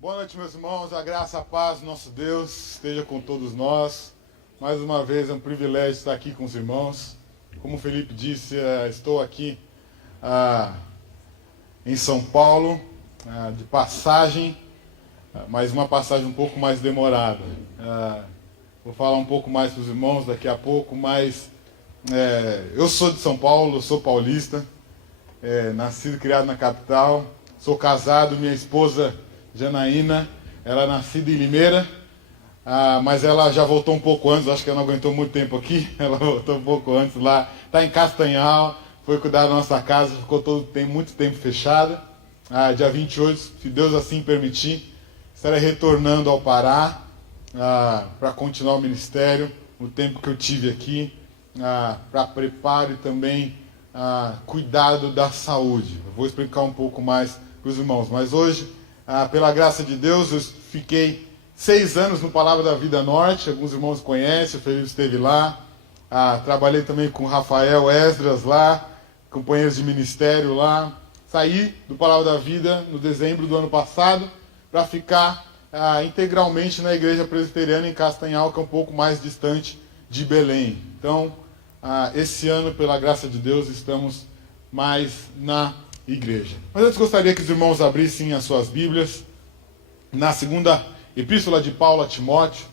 Boa noite, meus irmãos. A graça, a paz do nosso Deus esteja com todos nós. Mais uma vez é um privilégio estar aqui com os irmãos. Como o Felipe disse, estou aqui em São Paulo, de passagem, mas uma passagem um pouco mais demorada. Vou falar um pouco mais para os irmãos daqui a pouco, mas eu sou de São Paulo, sou paulista, nascido e criado na capital, sou casado, minha esposa Janaína, ela é nascida em Limeira, mas ela já voltou um pouco antes, acho que ela não aguentou muito tempo aqui, ela voltou um pouco antes lá, está em Castanhal, foi cuidar da nossa casa, ficou muito tempo fechada. Dia 28, se Deus assim permitir, estarei retornando ao Pará para continuar o ministério, o tempo que eu tive aqui, para preparo e também cuidado da saúde. Eu vou explicar um pouco mais para os irmãos, mas hoje, pela graça de Deus, eu fiquei 6 anos no Palavra da Vida Norte, alguns irmãos conhecem, o Felipe esteve lá, trabalhei também com o Rafael Esdras lá, companheiros de ministério lá, saí do Palavra da Vida no dezembro do ano passado, para ficar integralmente na Igreja Presbiteriana em Castanhal, que é um pouco mais distante de Belém. Então, esse ano, pela graça de Deus, estamos mais na igreja. Mas antes gostaria que os irmãos abrissem as suas Bíblias na segunda Epístola de Paulo a Timóteo,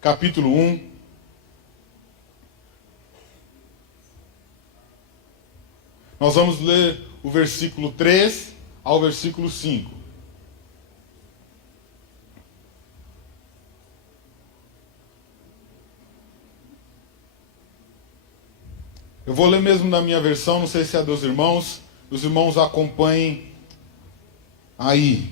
capítulo 1. Nós vamos ler o versículo 3 ao versículo 5. Eu vou ler mesmo na minha versão, não sei se é dos irmãos. Os irmãos acompanhem aí.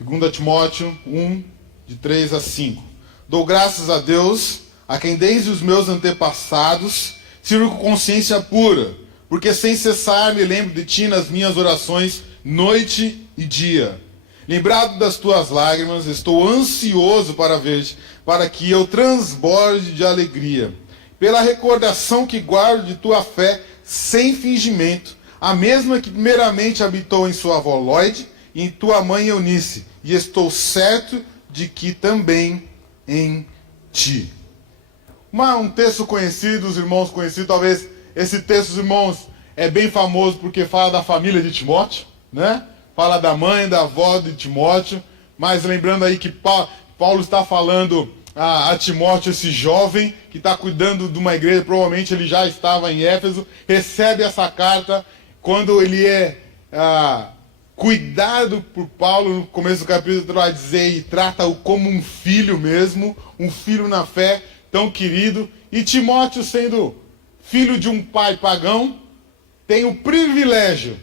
2 Timóteo 1, de 3 a 5. Dou graças a Deus, a quem desde os meus antepassados sirvo com consciência pura, porque sem cessar me lembro de ti nas minhas orações, noite e dia. Lembrado das tuas lágrimas, estou ansioso para ver-te, para que eu transborde de alegria. Pela recordação que guardo de tua fé sem fingimento, a mesma que primeiramente habitou em sua avó Lóide e em tua mãe Eunice, e estou certo de que também em ti. Um texto conhecido, os irmãos conhecidos, talvez esse texto, os irmãos, é bem famoso porque fala da família de Timóteo, né? Fala da mãe, da avó de Timóteo, mas lembrando aí que Paulo está falando a Timóteo, esse jovem que está cuidando de uma igreja, provavelmente ele já estava em Éfeso, recebe essa carta quando ele é cuidado por Paulo, no começo do capítulo vai dizer, e trata-o como um filho mesmo, um filho na fé, tão querido. E Timóteo, sendo filho de um pai pagão, tem o privilégio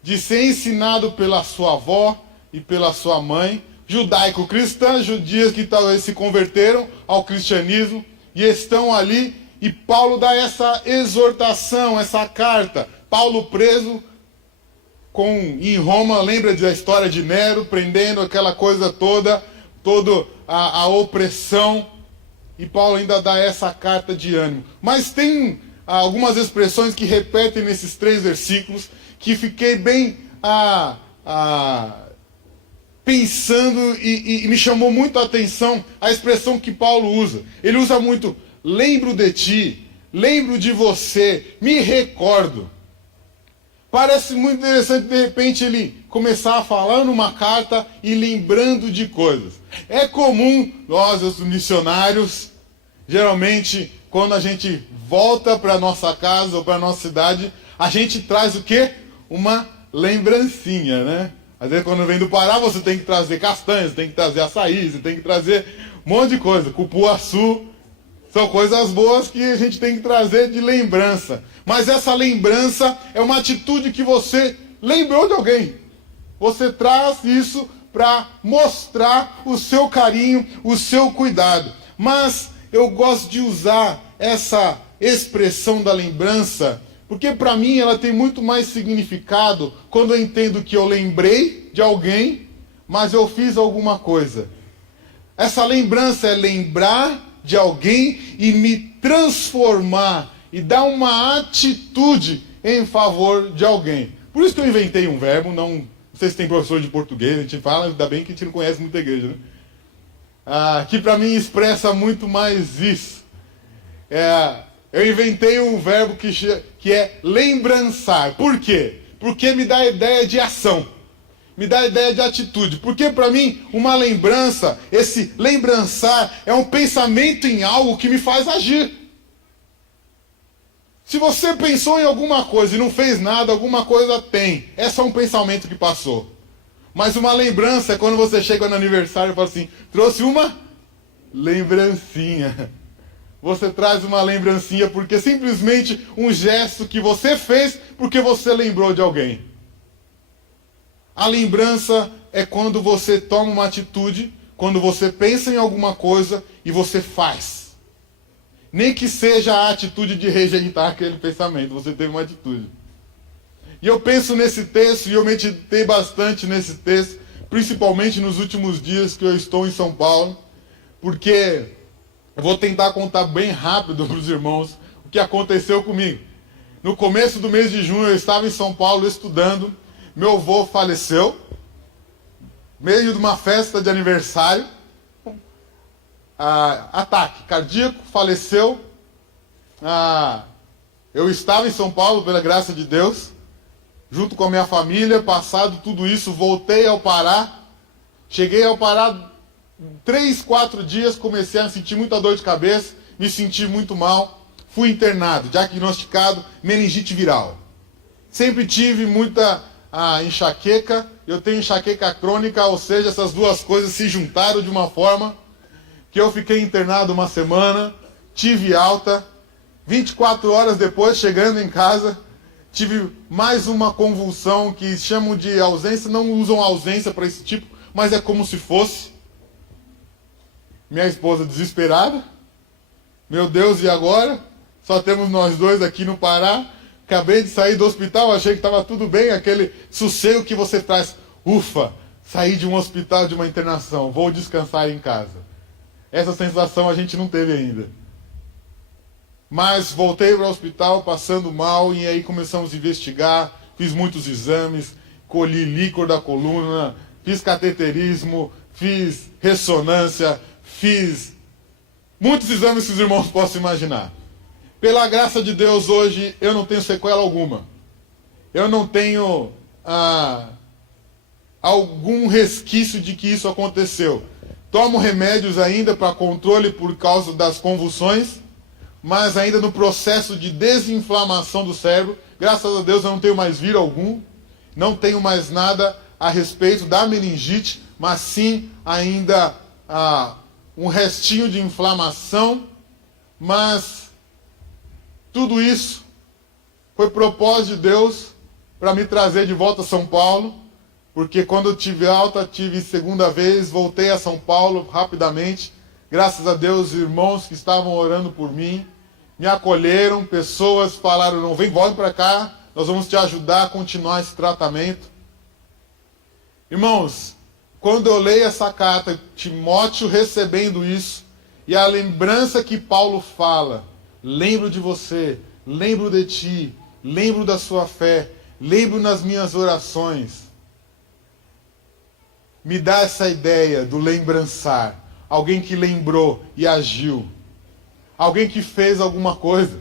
de ser ensinado pela sua avó e pela sua mãe, judaico-cristã, judias que talvez se converteram ao cristianismo e estão ali, e Paulo dá essa exortação, essa carta. Paulo preso em Roma, lembra da história de Nero, prendendo aquela coisa toda a opressão, e Paulo ainda dá essa carta de ânimo. Mas tem algumas expressões que repetem nesses 3 versículos, que fiquei bem pensando e me chamou muito a atenção a expressão que Paulo usa. Ele usa muito, lembro de ti, lembro de você, me recordo. Parece muito interessante, de repente, ele começar a falar numa carta e lembrando de coisas. É comum, nós, os missionários, geralmente, quando a gente volta para nossa casa ou para nossa cidade, a gente traz o quê? Uma lembrancinha, né? Às vezes, quando vem do Pará, você tem que trazer castanhas, tem que trazer açaí, você tem que trazer um monte de coisa. Cupuaçu, são coisas boas que a gente tem que trazer de lembrança. Mas essa lembrança é uma atitude que você lembrou de alguém. Você traz isso para mostrar o seu carinho, o seu cuidado. Mas eu gosto de usar essa expressão da lembrança, porque para mim ela tem muito mais significado quando eu entendo que eu lembrei de alguém, mas eu fiz alguma coisa. Essa lembrança é lembrar de alguém e me transformar e dar uma atitude em favor de alguém. Por isso que eu inventei um verbo, não Não sei se tem professor de português, a gente fala, ainda bem que a gente não conhece muita igreja, né? Que para mim expressa muito mais isso. Eu inventei um verbo que é lembrançar. Por quê? Porque me dá a ideia de ação. Me dá a ideia de atitude. Porque para mim, uma lembrança, esse lembrançar, é um pensamento em algo que me faz agir. Se você pensou em alguma coisa e não fez nada, alguma coisa tem. É só um pensamento que passou. Mas uma lembrança é quando você chega no aniversário e fala assim, trouxe uma lembrancinha. Você traz uma lembrancinha porque simplesmente um gesto que você fez porque você lembrou de alguém. A lembrança é quando você toma uma atitude, quando você pensa em alguma coisa e você faz. Nem que seja a atitude de rejeitar aquele pensamento, você teve uma atitude. E eu penso nesse texto, e eu meditei bastante nesse texto, principalmente nos últimos dias que eu estou em São Paulo, porque eu vou tentar contar bem rápido para os irmãos o que aconteceu comigo. No começo do mês de junho eu estava em São Paulo estudando, meu avô faleceu, meio de uma festa de aniversário, ataque cardíaco, faleceu. Eu estava em São Paulo, pela graça de Deus, junto com a minha família. Passado tudo isso, voltei ao Pará. Cheguei ao Pará, 3, 4 dias, comecei a sentir muita dor de cabeça, me senti muito mal. Fui internado, diagnosticado meningite viral. Sempre tive muita enxaqueca, eu tenho enxaqueca crônica, ou seja, essas duas coisas se juntaram de uma forma que eu fiquei internado uma semana, tive alta, 24 horas depois, chegando em casa, tive mais uma convulsão que chamam de ausência, não usam ausência para esse tipo, mas é como se fosse. Minha esposa desesperada, meu Deus, e agora? Só temos nós dois aqui no Pará, acabei de sair do hospital, achei que estava tudo bem, aquele sossego que você traz, ufa, saí de um hospital, de uma internação, vou descansar em casa. Essa sensação a gente não teve ainda. Mas voltei para o hospital passando mal e aí começamos a investigar, fiz muitos exames, colhi líquor da coluna, fiz cateterismo, fiz ressonância, fiz muitos exames que os irmãos possam imaginar. Pela graça de Deus hoje eu não tenho sequela alguma. Eu não tenho algum resquício de que isso aconteceu. Tomo remédios ainda para controle por causa das convulsões, mas ainda no processo de desinflamação do cérebro. Graças a Deus eu não tenho mais vírus algum, não tenho mais nada a respeito da meningite, mas sim ainda um restinho de inflamação. Mas tudo isso foi propósito de Deus para me trazer de volta a São Paulo, porque quando eu tive alta, tive segunda vez, voltei a São Paulo rapidamente. Graças a Deus, irmãos que estavam orando por mim, me acolheram, pessoas falaram, não, vem, volte para cá, nós vamos te ajudar a continuar esse tratamento. Irmãos, quando eu leio essa carta, Timóteo recebendo isso, e a lembrança que Paulo fala, lembro de você, lembro de ti, lembro da sua fé, lembro nas minhas orações, me dá essa ideia do lembrançar. Alguém que lembrou e agiu. Alguém que fez alguma coisa.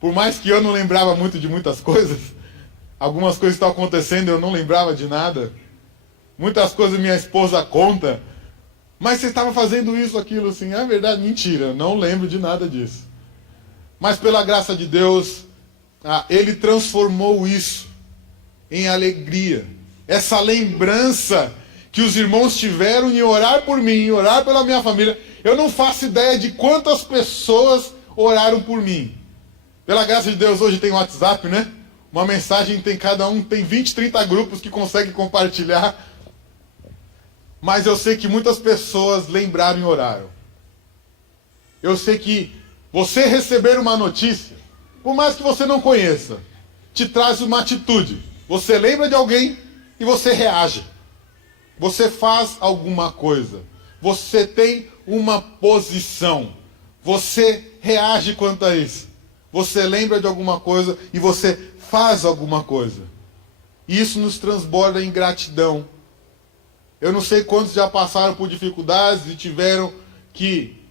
Por mais que eu não lembrava muito de muitas coisas, algumas coisas estavam acontecendo e eu não lembrava de nada. Muitas coisas minha esposa conta. Mas você estava fazendo isso, aquilo, assim. É verdade, mentira, eu não lembro de nada disso. Mas pela graça de Deus, Ele transformou isso em alegria. Essa lembrança que os irmãos tiveram em orar por mim, em orar pela minha família. Eu não faço ideia de quantas pessoas oraram por mim. Pela graça de Deus, hoje tem WhatsApp, né? Uma mensagem, cada um tem 20, 30 grupos que consegue compartilhar. Mas eu sei que muitas pessoas lembraram e oraram. Eu sei que você receber uma notícia, por mais que você não conheça, te traz uma atitude. Você lembra de alguém e você reage. Você faz alguma coisa. Você tem uma posição. Você reage quanto a isso. Você lembra de alguma coisa e você faz alguma coisa. E isso nos transborda em gratidão. Eu não sei quantos já passaram por dificuldades e tiveram que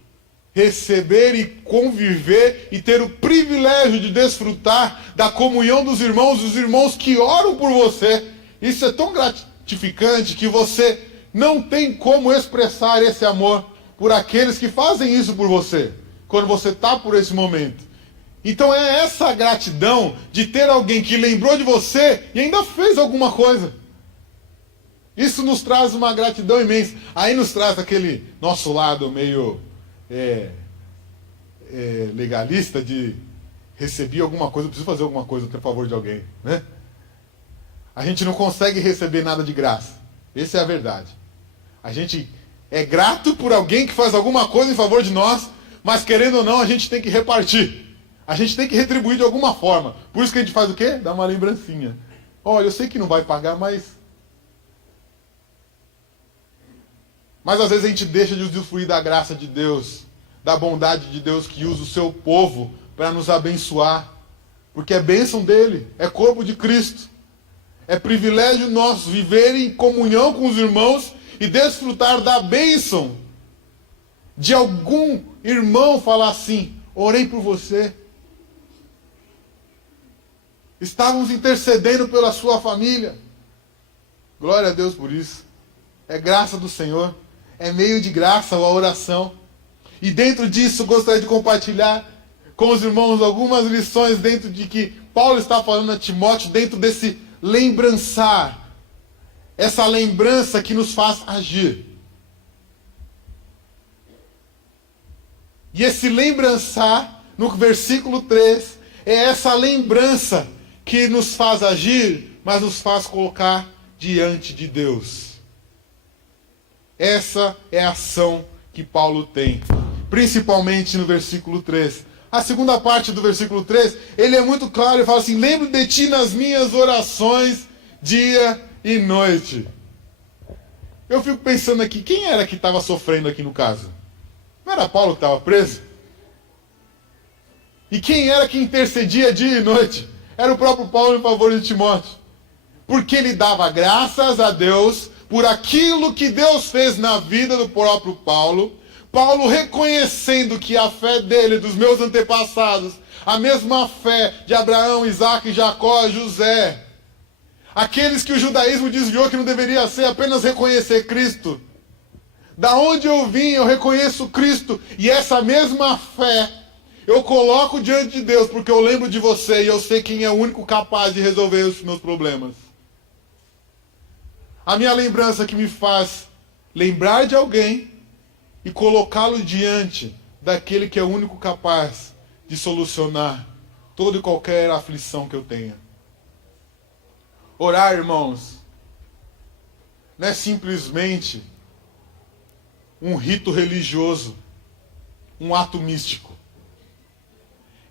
receber e conviver e ter o privilégio de desfrutar da comunhão dos irmãos que oram por você. Isso é tão gratificante que você não tem como expressar esse amor por aqueles que fazem isso por você, quando você está por esse momento. Então é essa gratidão de ter alguém que lembrou de você e ainda fez alguma coisa. Isso nos traz uma gratidão imensa. Aí nos traz aquele nosso lado meio legalista de receber alguma coisa, preciso fazer alguma coisa a favor de alguém, né? A gente não consegue receber nada de graça. Essa é a verdade. A gente é grato por alguém que faz alguma coisa em favor de nós, mas querendo ou não, a gente tem que repartir. A gente tem que retribuir de alguma forma. Por isso que a gente faz o quê? Dá uma lembrancinha. Olha, eu sei que não vai pagar, mas às vezes a gente deixa de usufruir da graça de Deus, da bondade de Deus que usa o seu povo para nos abençoar. Porque é bênção dele, é corpo de Cristo. É privilégio nosso viver em comunhão com os irmãos e desfrutar da bênção de algum irmão falar assim: orei por você. Estávamos intercedendo pela sua família. Glória a Deus por isso. É graça do Senhor. É meio de graça a oração. E dentro disso gostaria de compartilhar com os irmãos algumas lições dentro de que Paulo está falando a Timóteo, dentro desse lembrançar. Essa lembrança que nos faz agir. E esse lembrançar, no versículo 3, é essa lembrança que nos faz agir, mas nos faz colocar diante de Deus. Essa é a ação que Paulo tem, principalmente no versículo 3. A segunda parte do versículo 3, ele é muito claro, ele fala assim: lembro de ti nas minhas orações, dia e noite. Eu fico pensando aqui, quem era que estava sofrendo aqui no caso? Não era Paulo que estava preso? E quem era que intercedia dia e noite? Era o próprio Paulo em favor de Timóteo. Porque ele dava graças a Deus por aquilo que Deus fez na vida do próprio Paulo. Paulo reconhecendo que a fé dele, dos meus antepassados, a mesma fé de Abraão, Isaac, Jacó, José, aqueles que o judaísmo desviou que não deveria ser apenas reconhecer Cristo. Da onde eu vim, eu reconheço Cristo. E essa mesma fé eu coloco diante de Deus, porque eu lembro de você e eu sei quem é o único capaz de resolver os meus problemas. A minha lembrança que me faz lembrar de alguém e colocá-lo diante daquele que é o único capaz de solucionar toda e qualquer aflição que eu tenha. Orar, irmãos, não é simplesmente um rito religioso, um ato místico.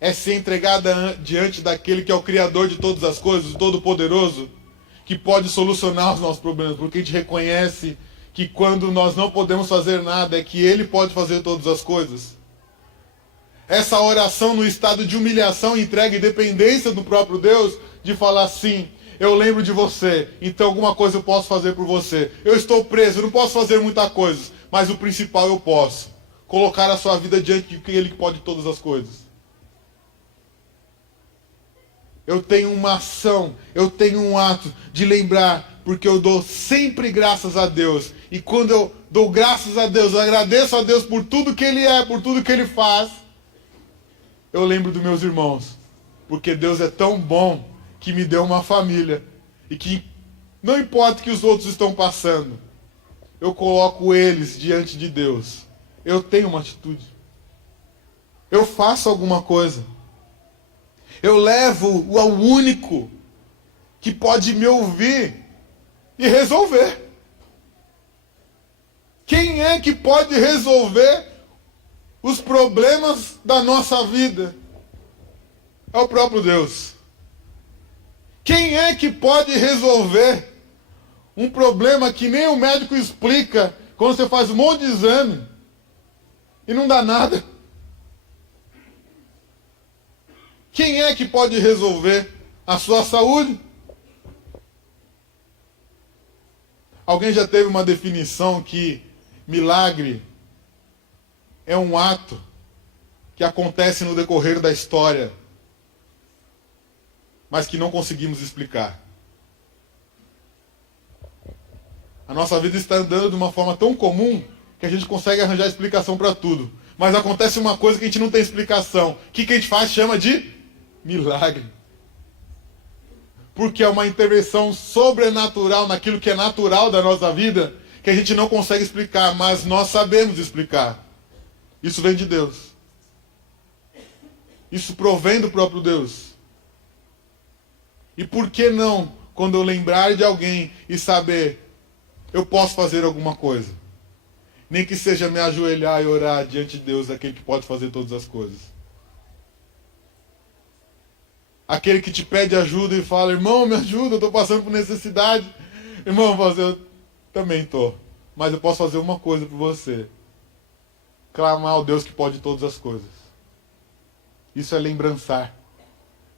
É ser entregada diante daquele que é o Criador de todas as coisas, o Todo-Poderoso, que pode solucionar os nossos problemas, porque a gente reconhece que quando nós não podemos fazer nada, é que Ele pode fazer todas as coisas. Essa oração no estado de humilhação, entrega e dependência do próprio Deus, de falar assim: eu lembro de você, então alguma coisa eu posso fazer por você. Eu estou preso, eu não posso fazer muita coisa, mas o principal eu posso: colocar a sua vida diante de Ele que pode todas as coisas. Eu tenho uma ação, eu tenho um ato de lembrar, porque eu dou sempre graças a Deus. E quando eu dou graças a Deus, eu agradeço a Deus por tudo que Ele é, por tudo que Ele faz, eu lembro dos meus irmãos. Porque Deus é tão bom que me deu uma família. E que não importa o que os outros estão passando, eu coloco eles diante de Deus. Eu tenho uma atitude. Eu faço alguma coisa. Eu levo ao único que pode me ouvir e resolver. Quem é que pode resolver os problemas da nossa vida? É o próprio Deus. Quem é que pode resolver um problema que nem o médico explica quando você faz um monte de exame e não dá nada? Quem é que pode resolver a sua saúde? Alguém já teve uma definição que milagre é um ato que acontece no decorrer da história, mas que não conseguimos explicar. A nossa vida está andando de uma forma tão comum que a gente consegue arranjar explicação para tudo. Mas acontece uma coisa que a gente não tem explicação. O que a gente faz? Chama de milagre. Porque é uma intervenção sobrenatural naquilo que é natural da nossa vida, que a gente não consegue explicar, mas nós sabemos explicar. Isso vem de Deus. Isso provém do próprio Deus. E por que não, quando eu lembrar de alguém e saber, eu posso fazer alguma coisa? Nem que seja me ajoelhar e orar diante de Deus, aquele que pode fazer todas as coisas. Aquele que te pede ajuda e fala, irmão, me ajuda, eu estou passando por necessidade. Irmão, eu também estou. Mas eu posso fazer uma coisa por você. Clamar ao Deus que pode todas as coisas. Isso é lembrançar.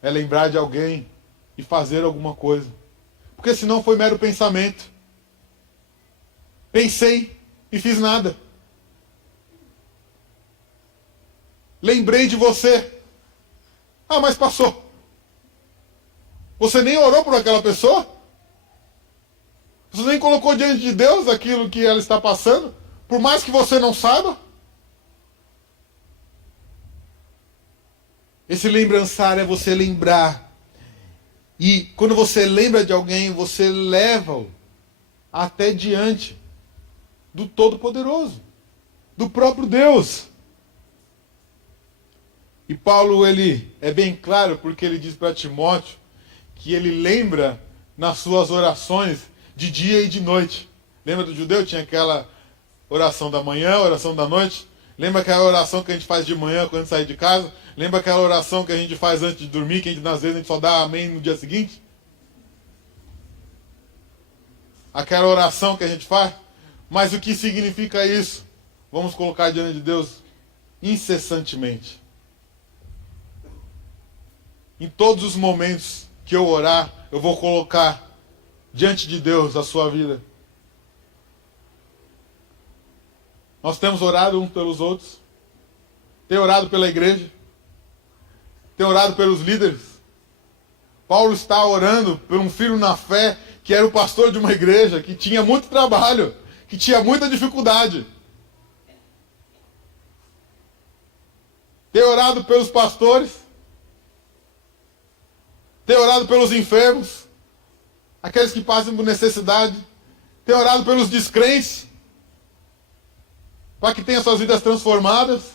É lembrar de alguém e fazer alguma coisa. Porque senão foi mero pensamento. Pensei e fiz nada. Lembrei de você. Ah, mas passou. Você nem orou por aquela pessoa? Você nem colocou diante de Deus aquilo que ela está passando? Por mais que você não saiba? Esse lembrançar é você lembrar. E quando você lembra de alguém, você leva-o até diante do Todo-Poderoso, do próprio Deus. E Paulo, ele é bem claro, porque ele diz para Timóteo que ele lembra nas suas orações de dia e de noite. Lembra do judeu? Tinha aquela oração da manhã, oração da noite. Lembra aquela oração que a gente faz de manhã quando sai de casa? Lembra aquela oração que a gente faz antes de dormir, que às vezes a gente só dá amém no dia seguinte? Aquela oração que a gente faz? Mas o que significa isso? Vamos colocar diante de Deus incessantemente. Em todos os momentos que eu orar, eu vou colocar diante de Deus a sua vida. Nós temos orado uns pelos outros. Tem orado pela igreja. Tem orado pelos líderes. Paulo está orando por um filho na fé que era o pastor de uma igreja, que tinha muito trabalho, que tinha muita dificuldade. Tem orado pelos pastores. Tem orado pelos enfermos, aqueles que passam por necessidade. Tem orado pelos descrentes, para que tenham suas vidas transformadas.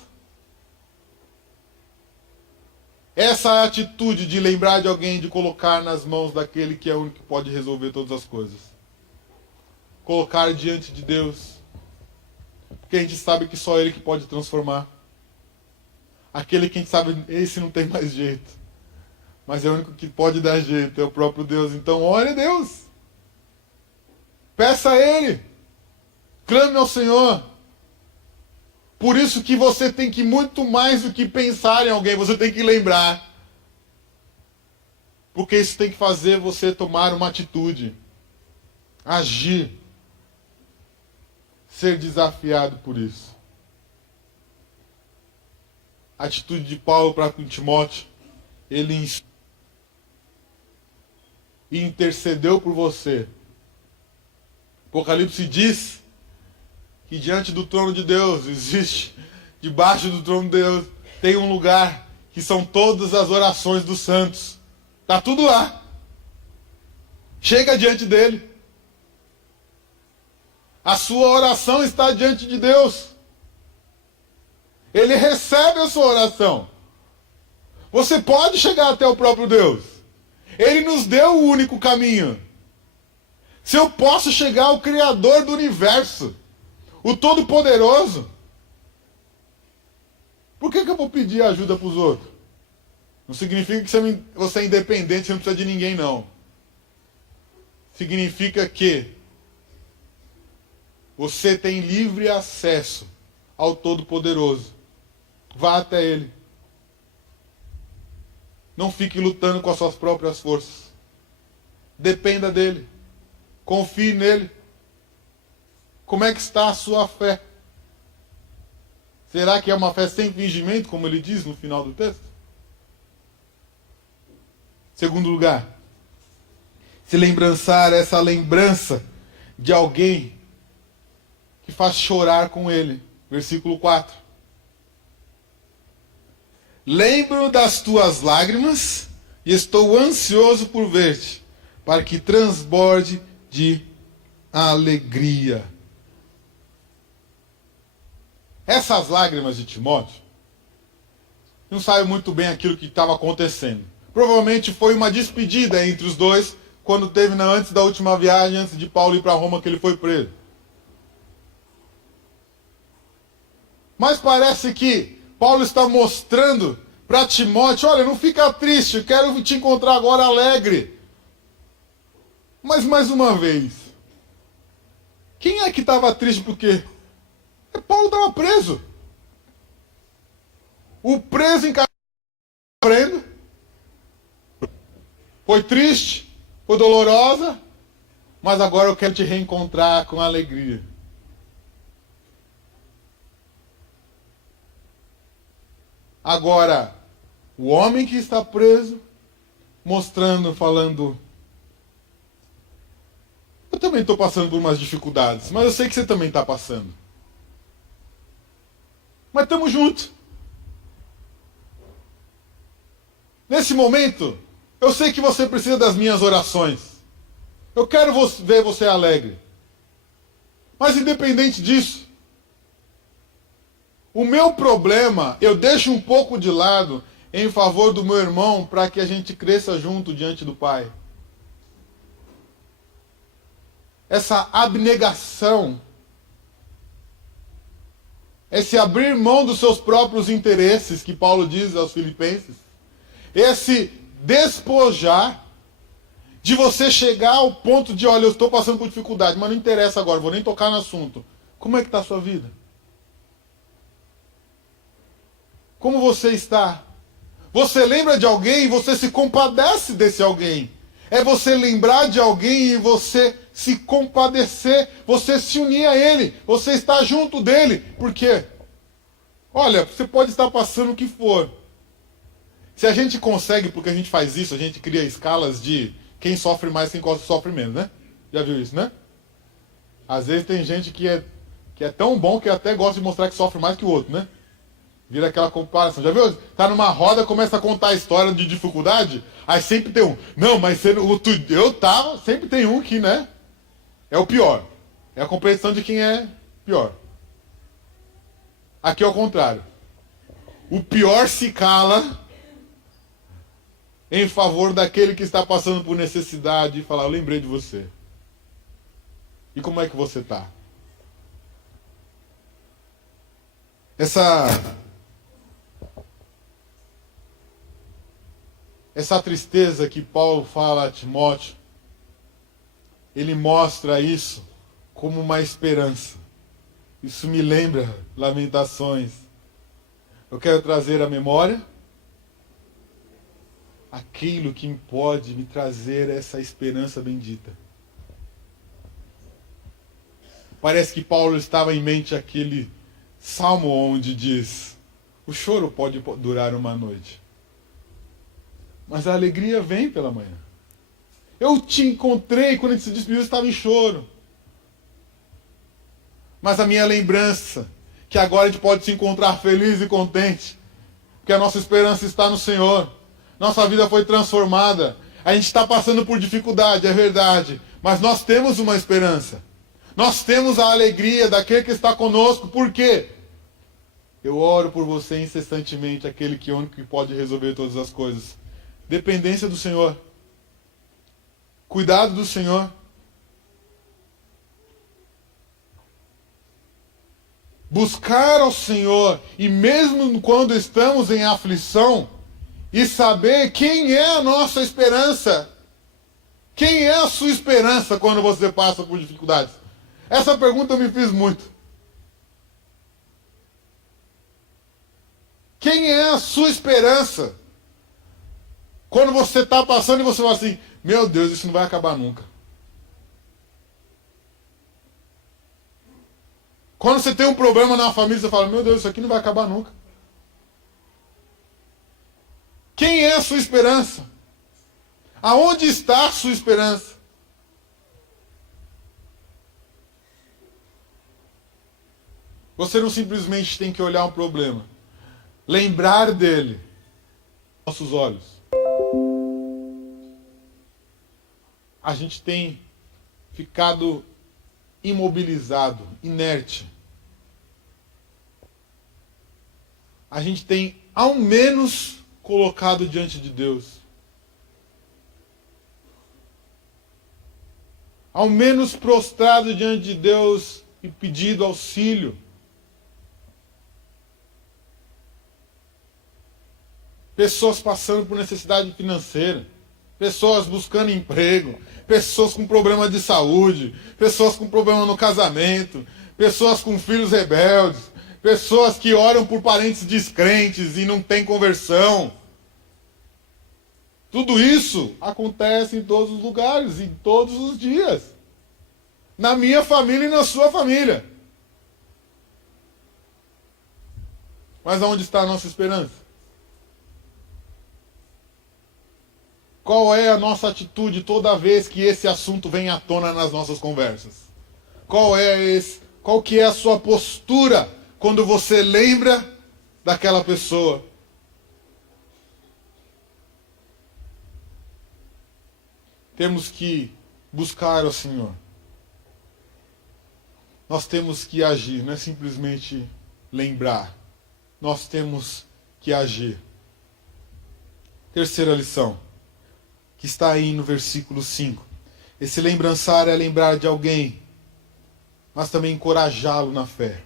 Essa atitude de lembrar de alguém, de colocar nas mãos daquele que é o único que pode resolver todas as coisas. Colocar diante de Deus, porque a gente sabe que só Ele que pode transformar. Aquele que a gente sabe, esse não tem mais jeito. Mas é o único que pode dar jeito, é o próprio Deus. Então ore a Deus. Peça a Ele. Clame ao Senhor. Por isso que você tem que, muito mais do que pensar em alguém, você tem que lembrar. Porque isso tem que fazer você tomar uma atitude. Agir. Ser desafiado por isso. A atitude de Paulo para com Timóteo. Ele intercedeu por você. Apocalipse diz que diante do trono de Deus existe, debaixo do trono de Deus, tem um lugar que são todas as orações dos santos. Está tudo lá. Chega diante dele. A sua oração está diante de Deus. Ele recebe a sua oração. Você pode chegar até o próprio Deus. Ele nos deu o único caminho. Se eu posso chegar ao Criador do universo, o Todo-Poderoso, por que eu vou pedir ajuda para os outros? Não significa que você é independente, você não precisa de ninguém, não. Significa que você tem livre acesso ao Todo-Poderoso. Vá até Ele. Não fique lutando com as suas próprias forças. Dependa dele. Confie nele. Como é que está a sua fé? Será que é uma fé sem fingimento, como ele diz no final do texto? Segundo lugar, se lembrançar essa lembrança de alguém que faz chorar com ele. Versículo 4. Lembro das tuas lágrimas e estou ansioso por ver-te, para que transborde de alegria. Essas lágrimas de Timóteo não sabe muito bem aquilo que estava acontecendo. Provavelmente foi uma despedida entre os dois, quando teve antes da última viagem, antes de Paulo ir para Roma, que ele foi preso. Mas parece que Paulo está mostrando para Timóteo, olha, não fica triste, eu quero te encontrar agora alegre. Mas mais uma vez, quem é que estava triste por quê? Paulo estava preso. O preso encarcerado foi triste, foi dolorosa, mas agora eu quero te reencontrar com alegria. Agora, o homem que está preso, mostrando, falando, eu também estou passando por umas dificuldades, mas eu sei que você também está passando. Mas estamos juntos. Nesse momento, eu sei que você precisa das minhas orações. Eu quero ver você alegre. Mas independente disso, o meu problema eu deixo um pouco de lado em favor do meu irmão para que a gente cresça junto diante do Pai. Essa abnegação, esse abrir mão dos seus próprios interesses, que Paulo diz aos Filipenses, esse despojar de você chegar ao ponto de, olha, eu estou passando por dificuldade, mas não interessa agora, vou nem tocar no assunto. Como é que está a sua vida? Como você está? Você lembra de alguém e você se compadece desse alguém. É você lembrar de alguém e você se compadecer, você se unir a ele, você está junto dele. Por quê? Olha, você pode estar passando o que for. Se a gente consegue, porque a gente faz isso, a gente cria escalas de quem sofre mais, quem sofre menos, né? Já viu isso, né? Às vezes tem gente que é tão bom que até gosta de mostrar que sofre mais que o outro, né? Vira aquela comparação. Já viu? Tá numa roda, começa a contar a história de dificuldade, aí sempre tem um. Não, mas eu tava, sempre tem um que, né? É o pior. É a competição de quem é pior. Aqui é o contrário. O pior se cala em favor daquele que está passando por necessidade e falar, eu lembrei de você. E como é que você está? Essa tristeza que Paulo fala a Timóteo, ele mostra isso como uma esperança. Isso me lembra Lamentações. Eu quero trazer à memória aquilo que pode me trazer essa esperança bendita. Parece que Paulo estava em mente aquele salmo onde diz, o choro pode durar uma noite, mas a alegria vem pela manhã. Eu te encontrei, quando a gente se despediu, eu estava em choro. Mas a minha lembrança, que agora a gente pode se encontrar feliz e contente, porque a nossa esperança está no Senhor. Nossa vida foi transformada. A gente está passando por dificuldade, é verdade, mas nós temos uma esperança. Nós temos a alegria daquele que está conosco. Por quê? Eu oro por você incessantemente, aquele que é o único que pode resolver todas as coisas. Dependência do Senhor. Cuidado do Senhor. Buscar ao Senhor, e mesmo quando estamos em aflição, e saber quem é a nossa esperança. Quem é a sua esperança quando você passa por dificuldades? Essa pergunta eu me fiz muito. Quem é a sua esperança? Quando você está passando e você fala assim, meu Deus, isso não vai acabar nunca. Quando você tem um problema na família, você fala, meu Deus, isso aqui não vai acabar nunca. Quem é a sua esperança? Aonde está a sua esperança? Você não simplesmente tem que olhar um problema, lembrar dele com nossos olhos. A gente tem ficado imobilizado, inerte. A gente tem, ao menos, colocado diante de Deus. Ao menos prostrado diante de Deus e pedido auxílio. Pessoas passando por necessidade financeira, pessoas buscando emprego, pessoas com problema de saúde, pessoas com problema no casamento, pessoas com filhos rebeldes, pessoas que oram por parentes descrentes e não têm conversão. Tudo isso acontece em todos os lugares, em todos os dias. Na minha família e na sua família. Mas aonde está a nossa esperança? Qual é a nossa atitude toda vez que esse assunto vem à tona nas nossas conversas? Qual que é a sua postura quando você lembra daquela pessoa? Temos que buscar ao Senhor. Nós temos que agir, não é simplesmente lembrar. Nós temos que agir. Terceira lição, que está aí no versículo 5. Esse lembrançar é lembrar de alguém, mas também encorajá-lo na fé.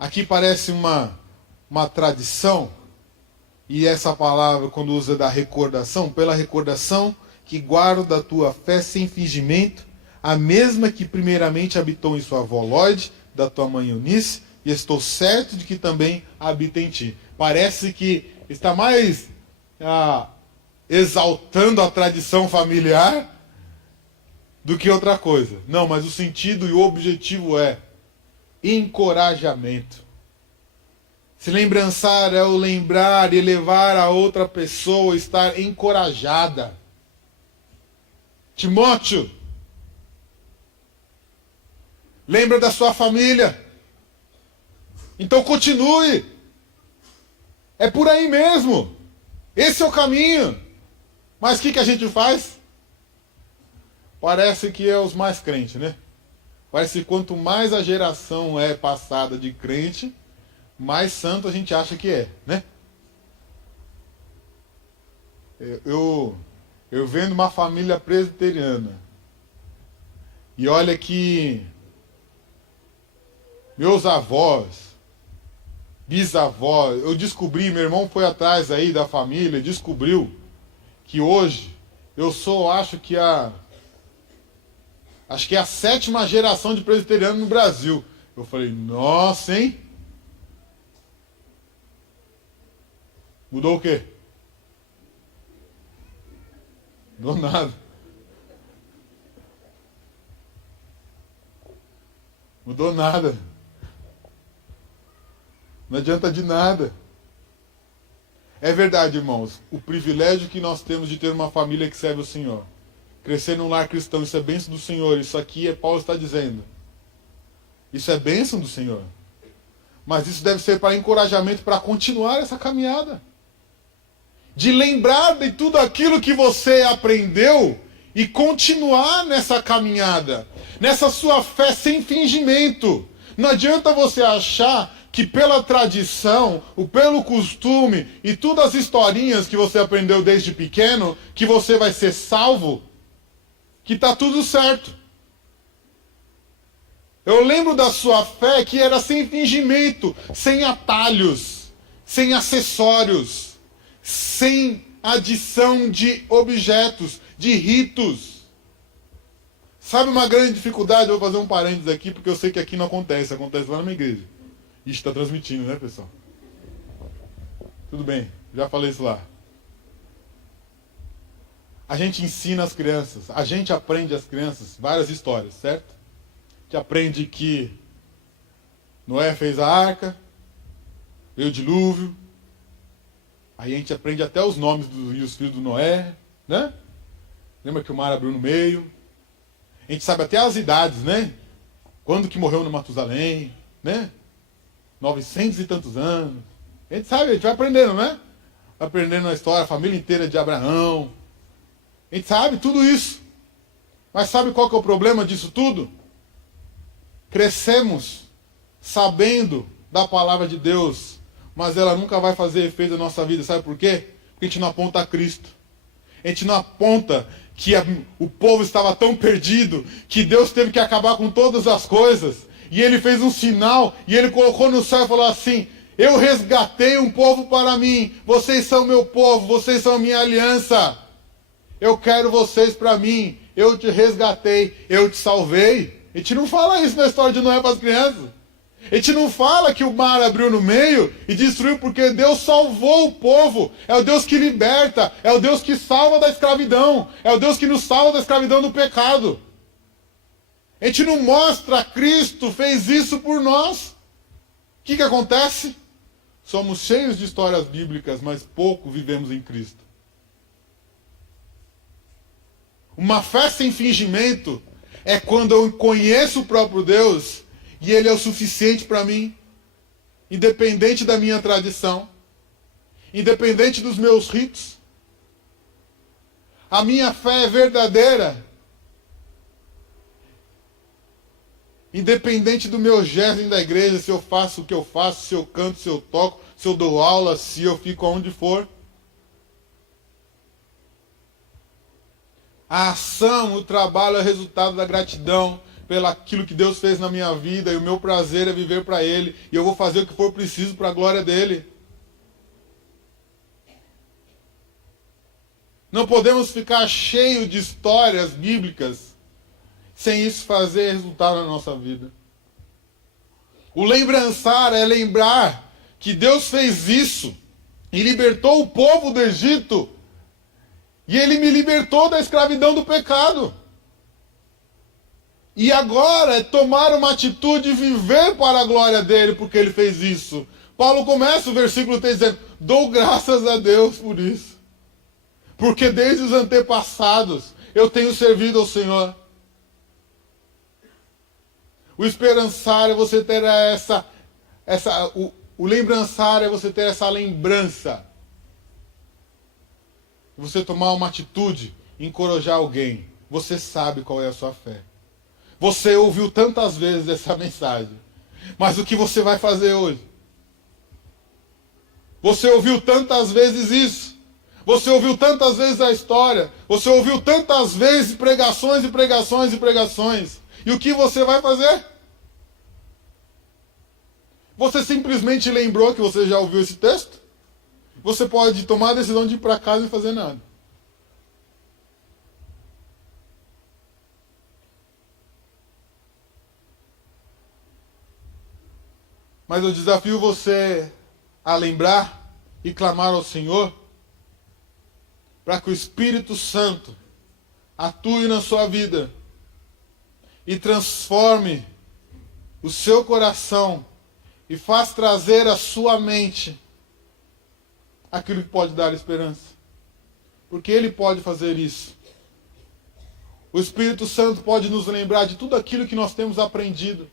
Aqui parece uma tradição, e essa palavra, quando usa da recordação, pela recordação que guardo a tua fé sem fingimento, a mesma que primeiramente habitou em sua avó Lóide, da tua mãe Eunice, e estou certo de que também habita em ti. Parece que está mais exaltando a tradição familiar do que outra coisa. Não, mas o sentido e o objetivo é encorajamento. Se lembrançar é o lembrar e levar a outra pessoa a estar encorajada. Timóteo, lembra da sua família. Então continue. É por aí mesmo. Esse é o caminho. Mas o que a gente faz? Parece que é os mais crentes, né? Parece que quanto mais a geração é passada de crente, mais santo a gente acha que é, né? Eu vendo uma família presbiteriana, e olha que meus avós, bisavós, eu descobri, meu irmão foi atrás aí da família, descobriu que hoje eu acho que é a 7ª geração de presbiteriano no Brasil. Eu falei, nossa, hein? Mudou o quê? Mudou nada. Mudou nada. Não adianta de nada. É verdade, irmãos. O privilégio que nós temos de ter uma família que serve o Senhor. Crescer num lar cristão, isso é bênção do Senhor. Isso aqui Paulo está dizendo. Isso é bênção do Senhor. Mas isso deve ser para encorajamento, para continuar essa caminhada. De lembrar de tudo aquilo que você aprendeu e continuar nessa caminhada. Nessa sua fé sem fingimento. Não adianta você achar que pela tradição, pelo costume e todas as historinhas que você aprendeu desde pequeno, que você vai ser salvo, que está tudo certo. Eu lembro da sua fé que era sem fingimento, sem atalhos, sem acessórios, sem adição de objetos, de ritos. Sabe uma grande dificuldade? Eu vou fazer um parênteses aqui, porque eu sei que aqui não acontece, acontece lá na minha igreja. Isso está transmitindo, né, pessoal? Tudo bem, já falei isso lá. A gente ensina as crianças, a gente aprende as crianças várias histórias, certo? A gente aprende que Noé fez a arca, veio o dilúvio. Aí a gente aprende até os nomes dos filhos do Noé, né? Lembra que o mar abriu no meio? A gente sabe até as idades, né? Quando que morreu no Matusalém, né? 900 e tantos anos. A gente sabe, a gente vai aprendendo, né? Vai aprendendo a história, a família inteira de Abraão. A gente sabe tudo isso. Mas sabe qual que é o problema disso tudo? Crescemos sabendo da palavra de Deus, mas ela nunca vai fazer efeito na nossa vida. Sabe por quê? Porque a gente não aponta a Cristo. A gente não aponta que o povo estava tão perdido que Deus teve que acabar com todas as coisas. E ele fez um sinal e ele colocou no céu e falou assim: eu resgatei um povo para mim. Vocês são meu povo, vocês são minha aliança. Eu quero vocês para mim. Eu te resgatei, eu te salvei. A gente não fala isso na história de Noé para as crianças. A gente não fala que o mar abriu no meio e destruiu, porque Deus salvou o povo. É o Deus que liberta, é o Deus que salva da escravidão, é o Deus que nos salva da escravidão do pecado. A gente não mostra Cristo fez isso por nós. O que acontece? Somos cheios de histórias bíblicas, mas pouco vivemos em Cristo. Uma fé sem fingimento é quando eu conheço o próprio Deus e Ele é o suficiente para mim, independente da minha tradição, independente dos meus ritos. A minha fé é verdadeira, independente do meu gesto da igreja, se eu faço o que eu faço, se eu canto, se eu toco, se eu dou aula, se eu fico onde for. A ação, o trabalho é o resultado da gratidão pelo aquilo que Deus fez na minha vida, e o meu prazer é viver para Ele, e eu vou fazer o que for preciso para a glória dEle. Não podemos ficar cheios de histórias bíblicas sem isso fazer resultado na nossa vida. O lembrançar é lembrar que Deus fez isso e libertou o povo do Egito, e Ele me libertou da escravidão do pecado. E agora é tomar uma atitude e viver para a glória dEle, porque Ele fez isso. Paulo começa o versículo 3 dizendo: dou graças a Deus por isso, porque desde os antepassados eu tenho servido ao Senhor. O esperançar é você ter o lembrançar é você ter essa lembrança. Você tomar uma atitude, encorajar alguém. Você sabe qual é a sua fé. Você ouviu tantas vezes essa mensagem. Mas o que você vai fazer hoje? Você ouviu tantas vezes isso. Você ouviu tantas vezes a história. Você ouviu tantas vezes pregações e pregações e pregações. E o que você vai fazer? Você simplesmente lembrou que você já ouviu esse texto? Você pode tomar a decisão de ir para casa e fazer nada. Mas eu desafio você a lembrar e clamar ao Senhor para que o Espírito Santo atue na sua vida e transforme o seu coração e faça trazer à sua mente aquilo que pode dar esperança. Porque Ele pode fazer isso. O Espírito Santo pode nos lembrar de tudo aquilo que nós temos aprendido.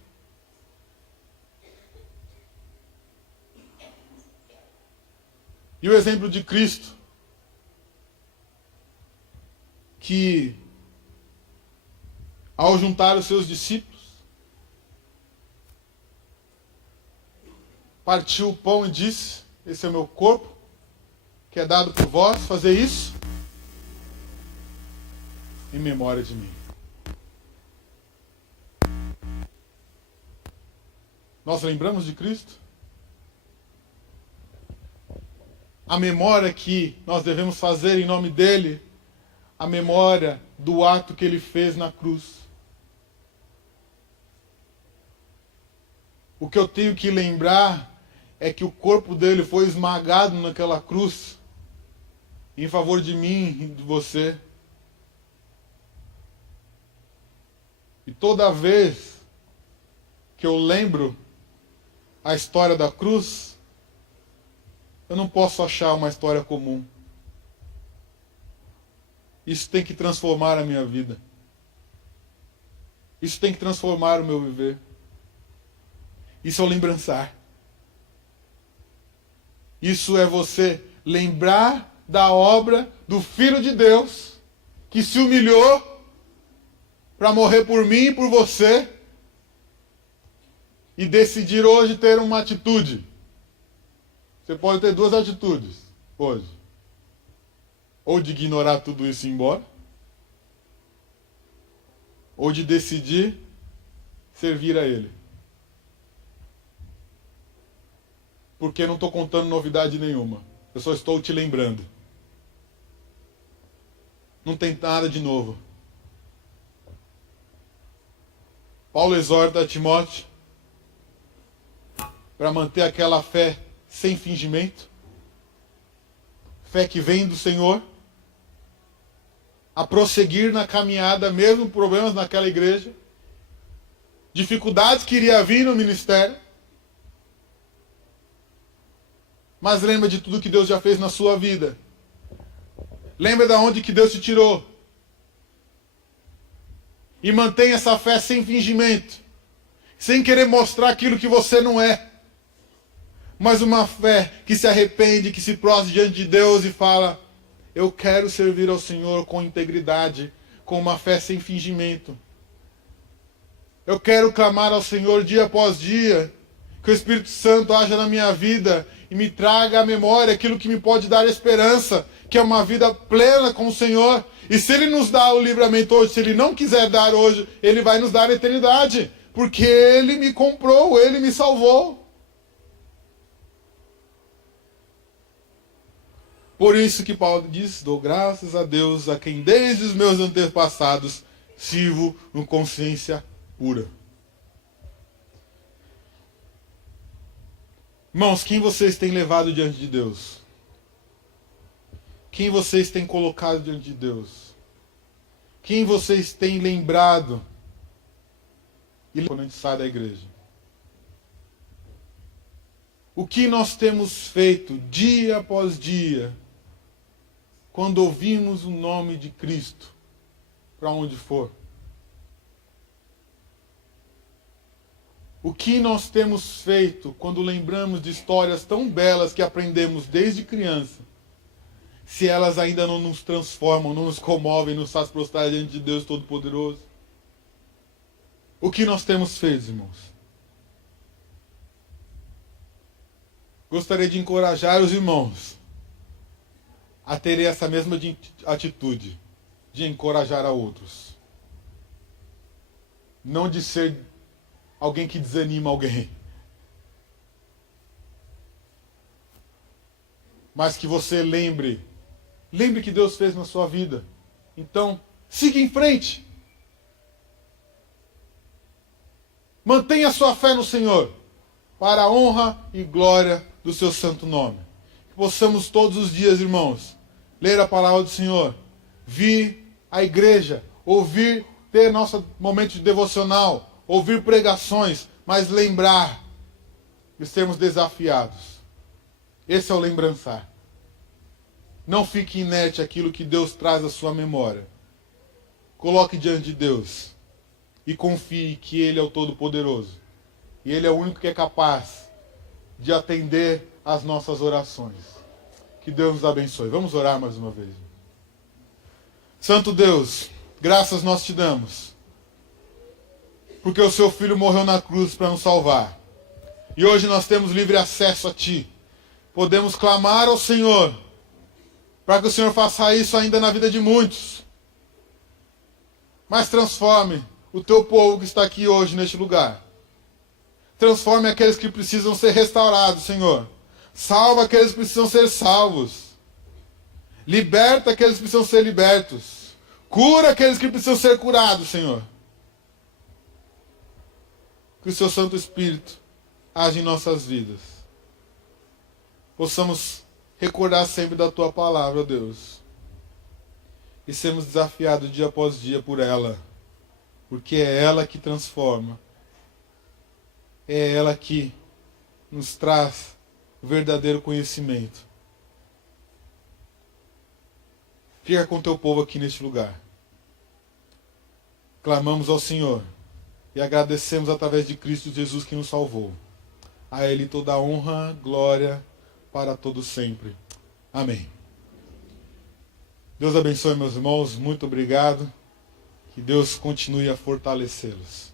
E o exemplo de Cristo, que ao juntar os seus discípulos, partiu o pão e disse: esse é o meu corpo, que é dado por vós, fazer isso em memória de mim. Nós lembramos de Cristo? A memória que nós devemos fazer em nome dEle, a memória do ato que Ele fez na cruz. O que eu tenho que lembrar é que o corpo dele foi esmagado naquela cruz em favor de mim e de você. E toda vez que eu lembro a história da cruz, eu não posso achar uma história comum. Isso tem que transformar a minha vida. Isso tem que transformar o meu viver. Isso é o lembrançar. Isso é você lembrar da obra do Filho de Deus, que se humilhou para morrer por mim e por você, e decidir hoje ter uma atitude. Você pode ter duas atitudes hoje. Ou de ignorar tudo isso e ir embora, ou de decidir servir a Ele. Porque eu não estou contando novidade nenhuma. Eu só estou te lembrando. Não tem nada de novo. Paulo exorta a Timóteo para manter aquela fé sem fingimento, fé que vem do Senhor, a prosseguir na caminhada, mesmo problemas naquela igreja, dificuldades que iria vir no ministério, mas lembra de tudo que Deus já fez na sua vida. Lembra de onde que Deus te tirou. E mantenha essa fé sem fingimento, sem querer mostrar aquilo que você não é. Mas uma fé que se arrepende, que se prostra diante de Deus e fala: eu quero servir ao Senhor com integridade, com uma fé sem fingimento. Eu quero clamar ao Senhor dia após dia, que o Espírito Santo haja na minha vida e me traga à memória aquilo que me pode dar esperança, que é uma vida plena com o Senhor. E se Ele nos dá o livramento hoje, se Ele não quiser dar hoje, Ele vai nos dar a eternidade, porque Ele me comprou, Ele me salvou. Por isso que Paulo diz: dou graças a Deus, a quem desde os meus antepassados sirvo com consciência pura. Irmãos, quem vocês têm levado diante de Deus? Quem vocês têm colocado diante de Deus? Quem vocês têm lembrado? E quando a gente sai da igreja, o que nós temos feito dia após dia, quando ouvimos o nome de Cristo, para onde for? O que nós temos feito quando lembramos de histórias tão belas que aprendemos desde criança, se elas ainda não nos transformam, não nos comovem, nos faz prostrar diante de Deus Todo-Poderoso? O que nós temos feito, irmãos? Gostaria de encorajar os irmãos a terem essa mesma atitude, de encorajar a outros. Não de ser alguém que desanima alguém, mas que você lembre que Deus fez na sua vida. Então, siga em frente. Mantenha a sua fé no Senhor, para a honra e glória do seu santo nome. Que possamos todos os dias, irmãos, ler a palavra do Senhor, vir à igreja, ouvir, ter nosso momento de devocional, ouvir pregações, mas lembrar de sermos desafiados. Esse é o lembrançar. Não fique inerte aquilo que Deus traz à sua memória. Coloque diante de Deus e confie que Ele é o Todo-Poderoso. E Ele é o único que é capaz de atender às nossas orações. Que Deus nos abençoe. Vamos orar mais uma vez. Santo Deus, graças nós te damos, porque o seu Filho morreu na cruz para nos salvar. E hoje nós temos livre acesso a Ti. Podemos clamar ao Senhor, para que o Senhor faça isso ainda na vida de muitos. Mas transforme o Teu povo que está aqui hoje neste lugar. Transforme aqueles que precisam ser restaurados, Senhor. Salva aqueles que precisam ser salvos. Liberta aqueles que precisam ser libertos. Cura aqueles que precisam ser curados, Senhor. Que o Seu Santo Espírito age em nossas vidas. Possamos recordar sempre da Tua palavra, ó Deus. E sermos desafiados dia após dia por ela. Porque é ela que transforma. É ela que nos traz o verdadeiro conhecimento. Fica com o teu povo aqui neste lugar. Clamamos ao Senhor e agradecemos através de Cristo Jesus que nos salvou. A Ele toda a honra, glória para todo sempre. Amém. Deus abençoe meus irmãos, muito obrigado. Que Deus continue a fortalecê-los.